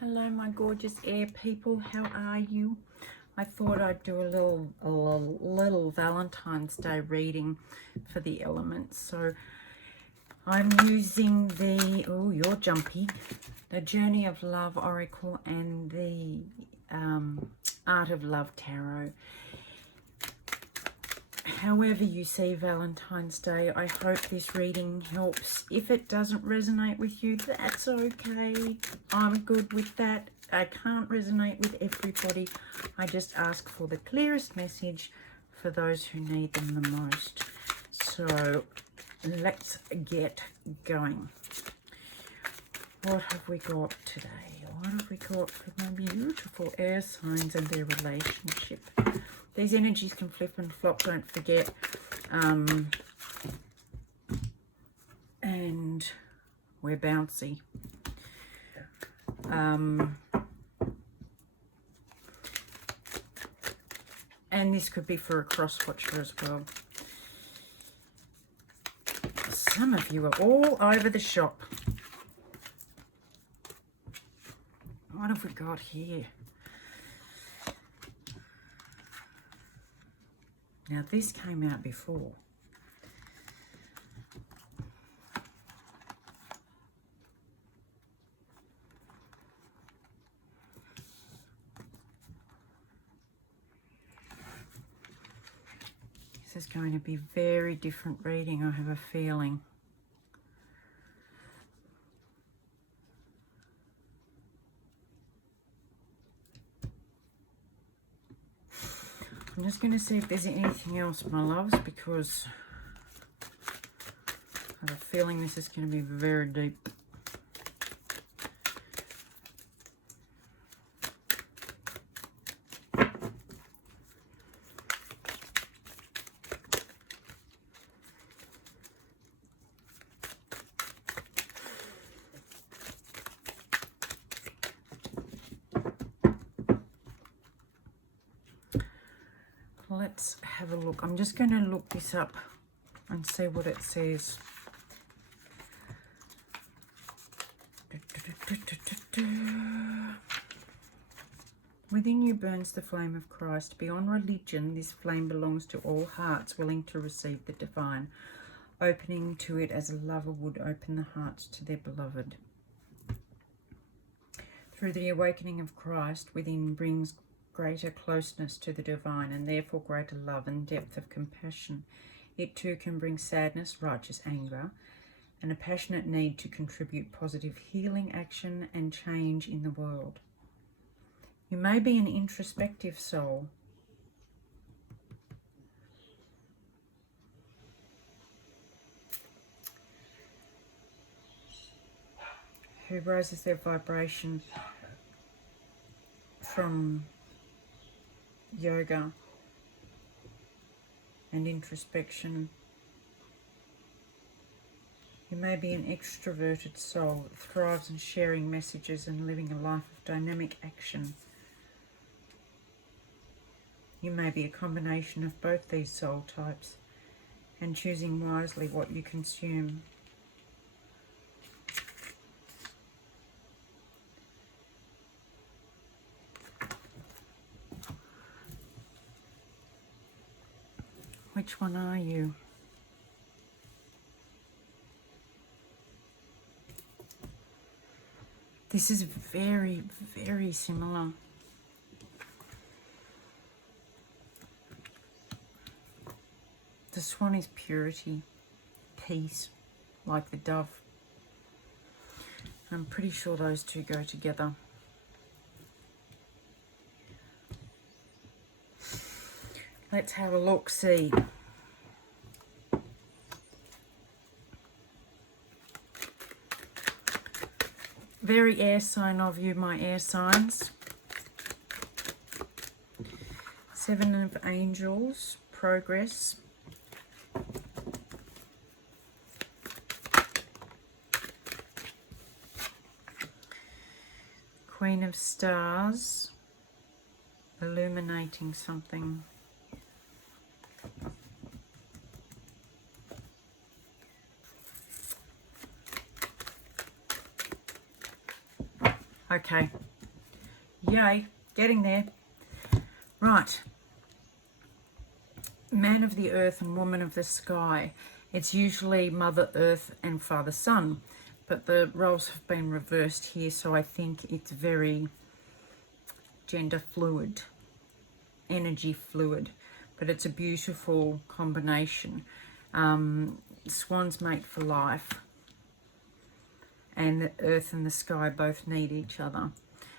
Hello my gorgeous air people, how are you? I thought I'd do a little Valentine's Day reading for the elements. So I'm using the, oh you're jumpy, the Journey of Love Oracle and the Art of Love Tarot. However you see Valentine's Day, I hope this reading helps. If it doesn't resonate with you, that's okay. I'm good with that. I can't resonate with everybody. I just ask for the clearest message for those who need them the most. So let's get going. What have we got today? What have we got for my beautiful air signs and their relationship? These energies can flip and flop, don't forget. And we're bouncy. And this could be for a cross-watcher as well. Some of you are all over the shop. What have we got here? Now this came out before. This is going to be very different reading, I have a feeling. I'm just going to see if there's anything else, my loves, because I have a feeling this is going to be very deep. Let's have a look. I'm just going to look this up and see what it says. Within you burns the flame of Christ. Beyond religion, this flame belongs to all hearts willing to receive the divine, opening to it as a lover would open the hearts to their beloved. Through the awakening of Christ, within brings greater closeness to the divine and therefore greater love and depth of compassion. It too can bring sadness, righteous anger, and a passionate need to contribute positive healing action and change in the world. You may be an introspective soul who raises their vibration from yoga and introspection. You may be an extroverted soul that thrives in sharing messages and living a life of dynamic action. You may be a combination of both these soul types and choosing wisely what you consume. Which one are you? This is very, very similar. The swan is purity, peace, like the dove. I'm pretty sure those two go together. Let's have a look, see. Very air sign of you, my air signs. Seven of Angels, progress. Queen of Stars, illuminating something. Okay, Yay, getting there. Right. Man of the earth and woman of the sky. It's usually Mother Earth and Father Sun, but the roles have been reversed here, so I think it's very gender fluid, energy fluid, but it's a beautiful combination. Swans mate for life, and the earth and the sky both need each other.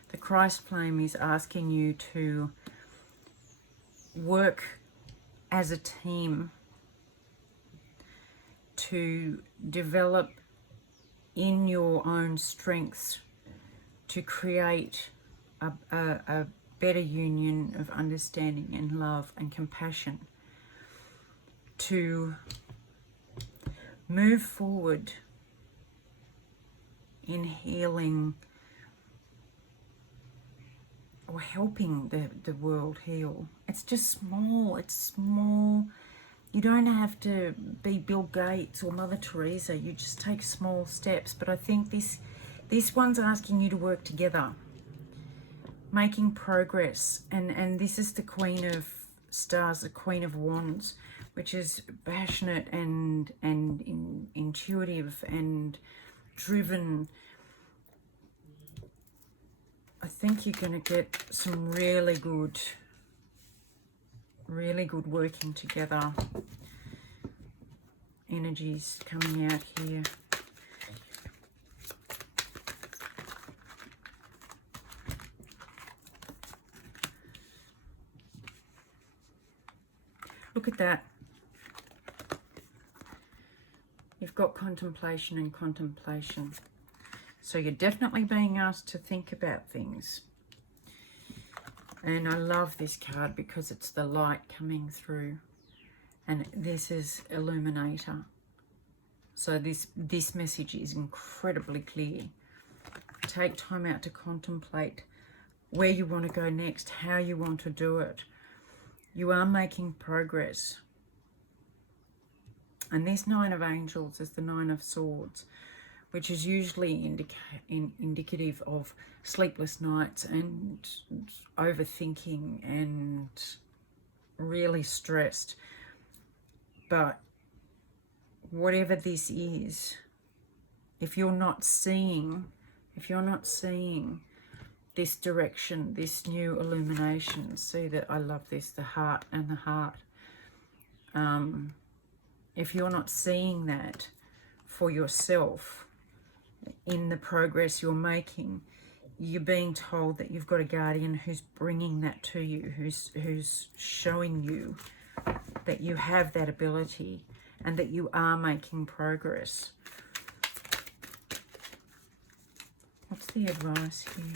The Christ flame is asking you to work as a team to develop in your own strengths to create a better union of understanding and love and compassion, to move forward in healing or helping the world heal. It's just small. It's small. You don't have to be Bill Gates or Mother Teresa. You just take small steps. But I think this one's asking you to work together, making progress. And this is the Queen of Stars, the Queen of Wands, which is passionate and intuitive and driven. I think you're going to get some really good working together energies coming out here. Look at that. You've got contemplation and contemplation. So you're definitely being asked to think about things. And I love this card because it's the light coming through. And this is Illuminator. So this message is incredibly clear. Take time out to contemplate where you want to go next, how you want to do it. You are making progress. And this Nine of Angels is the Nine of Swords, which is usually indicative of sleepless nights and overthinking and really stressed. But whatever this is, if you're not seeing this direction, this new illumination, see that I love this, the heart and the heart. If you're not seeing that for yourself in the progress you're making, you're being told that you've got a guardian who's bringing that to you, who's showing you that you have that ability and that you are making progress. What's the advice here?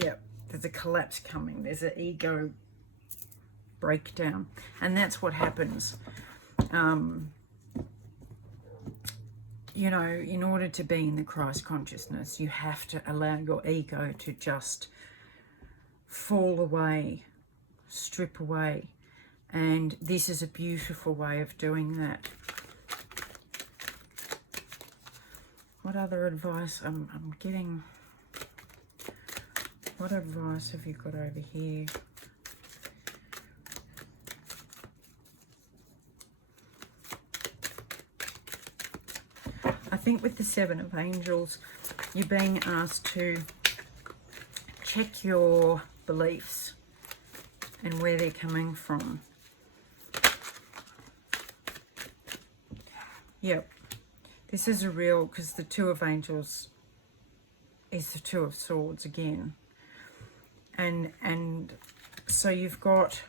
Yep, there's a collapse coming. There's an ego breakdown. And that's what happens. You know, in order to be in the Christ consciousness, you have to allow your ego to just fall away, strip away. And this is a beautiful way of doing that. What other advice I'm getting? What advice have you got over here? I think with the Seven of Angels, you're being asked to check your beliefs and where they're coming from. Yep. This is a real, because the Two of Angels is the Two of Swords again. And so you've got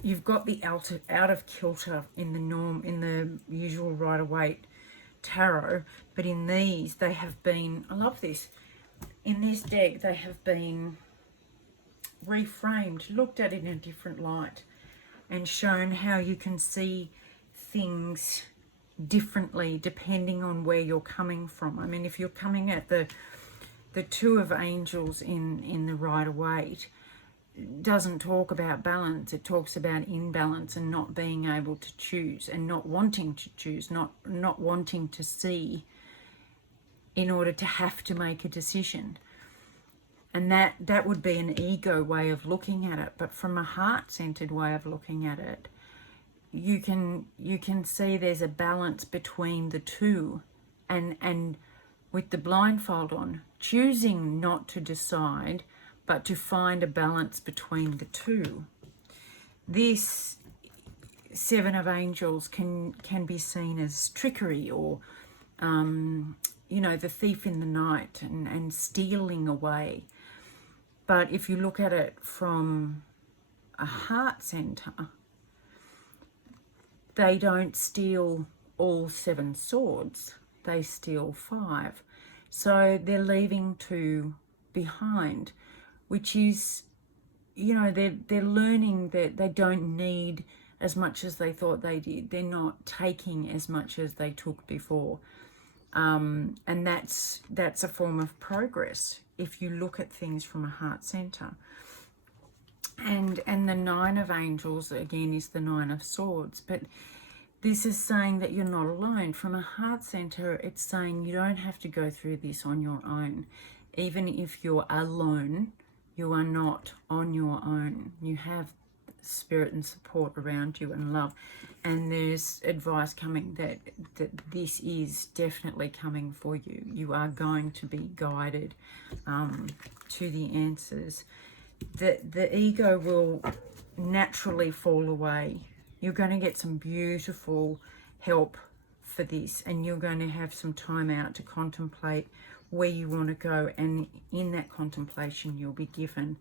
the out of kilter in the norm, in the usual Rider-Waite tarot, but in these they have been, I love this, in this deck they have been reframed, looked at in a different light and shown how you can see things differently depending on where you're coming from. I mean, if you're coming at the Two of Angels in the Rider-Waite, doesn't talk about balance. It talks about imbalance and not being able to choose and not wanting to choose, not wanting to see in order to have to make a decision. And that would be an ego way of looking at it. But from a heart-centered way of looking at it, you can see there's a balance between the two. And with the blindfold on, choosing not to decide, but to find a balance between the two. This Seven of Angels can be seen as trickery, or you know, the thief in the night and stealing away. But if you look at it from a heart center, they don't steal all 7 swords, they steal 5. So they're leaving 2 behind, which is, you know, they're learning that they don't need as much as they thought they did. They're not taking as much as they took before. And that's a form of progress if you look at things from a heart center. And the 9 of Angels, again, is the 9 of Swords. But this is saying that you're not alone. From a heart center, it's saying you don't have to go through this on your own. Even if you're alone, you are not on your own. You have spirit and support around you and love. And there's advice coming that this is definitely coming for you. You are going to be guided to the answers. The ego will naturally fall away. You're going to get some beautiful help for this, and you're going to have some time out to contemplate where you want to go, and in that contemplation you'll be given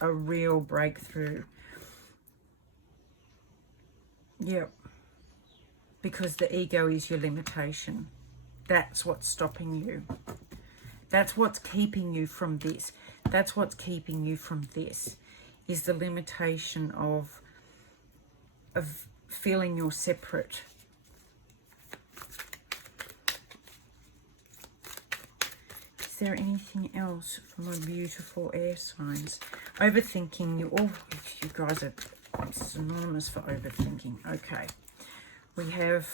a real breakthrough. Yep. Because the ego is your limitation. That's what's stopping you. That's what's keeping you from this. That's what's keeping you from this, is the limitation of feeling you're separate. Is there anything else for my beautiful air signs? Overthinking. You guys are synonymous for overthinking. Okay. We have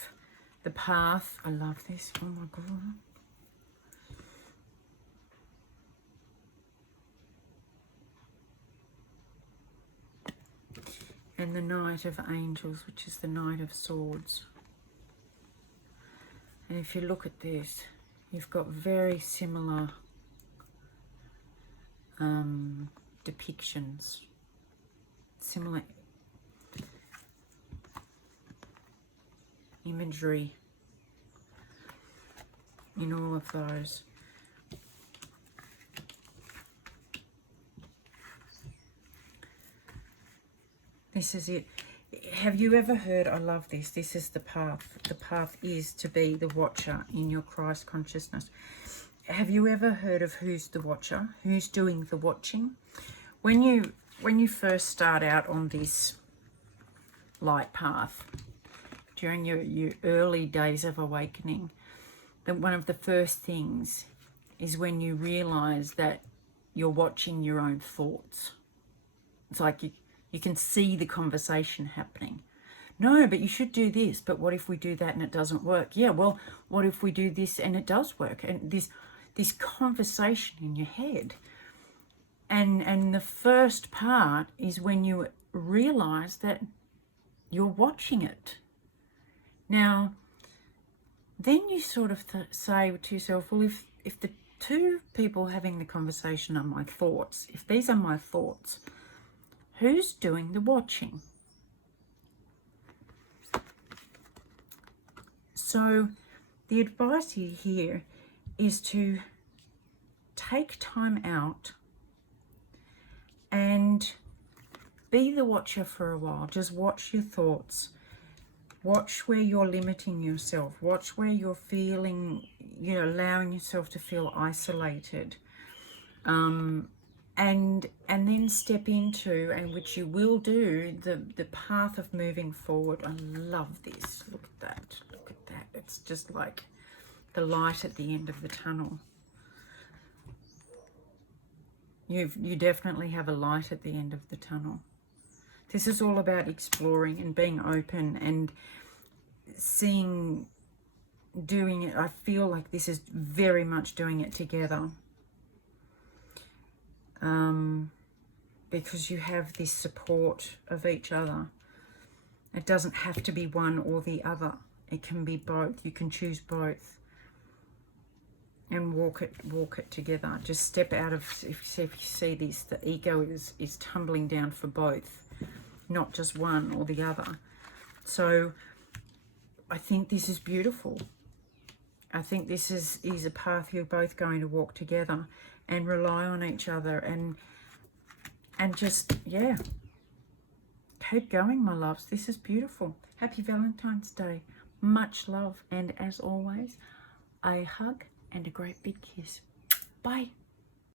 the path. I love this. Oh my God. And the Knight of Angels, which is the Knight of Swords. And if you look at this, you've got very similar depictions, similar imagery in all of those. This is it. Have you ever heard, I love this, this is the path. The path is to be the watcher in your Christ consciousness. Have you ever heard of who's the watcher? Who's doing the watching? When you first start out on this light path, during your early days of awakening, then one of the first things is when you realize that you're watching your own thoughts. It's like you can see the conversation happening. No, but you should do this. But what if we do that and it doesn't work? Yeah, well, what if we do this and it does work? And this conversation in your head. And the first part is when you realize that you're watching it. Now, then you sort of say to yourself, well, if the two people having the conversation are my thoughts, if these are my thoughts, who's doing the watching? So the advice here is to take time out and be the watcher for a while. Just watch your thoughts. Watch where you're limiting yourself. Watch where you're feeling, allowing yourself to feel isolated. And then step into, and which you will do, the path of moving forward. I love this. Look at that. Look at that. It's just like the light at the end of the tunnel. You definitely have a light at the end of the tunnel. This is all about exploring and being open and seeing, doing it. I feel like this is very much doing it together. Because you have this support of each other. It doesn't have to be one or the other. It can be both. You can choose both. And walk it together. Just step out of, if you see this, the ego is tumbling down for both, not just one or the other. So I think this is beautiful. I think this is a path you're both going to walk together and rely on each other and just, yeah, keep going, my loves. This is beautiful. Happy Valentine's Day. Much love, and as always, a hug and a great big kiss. Bye.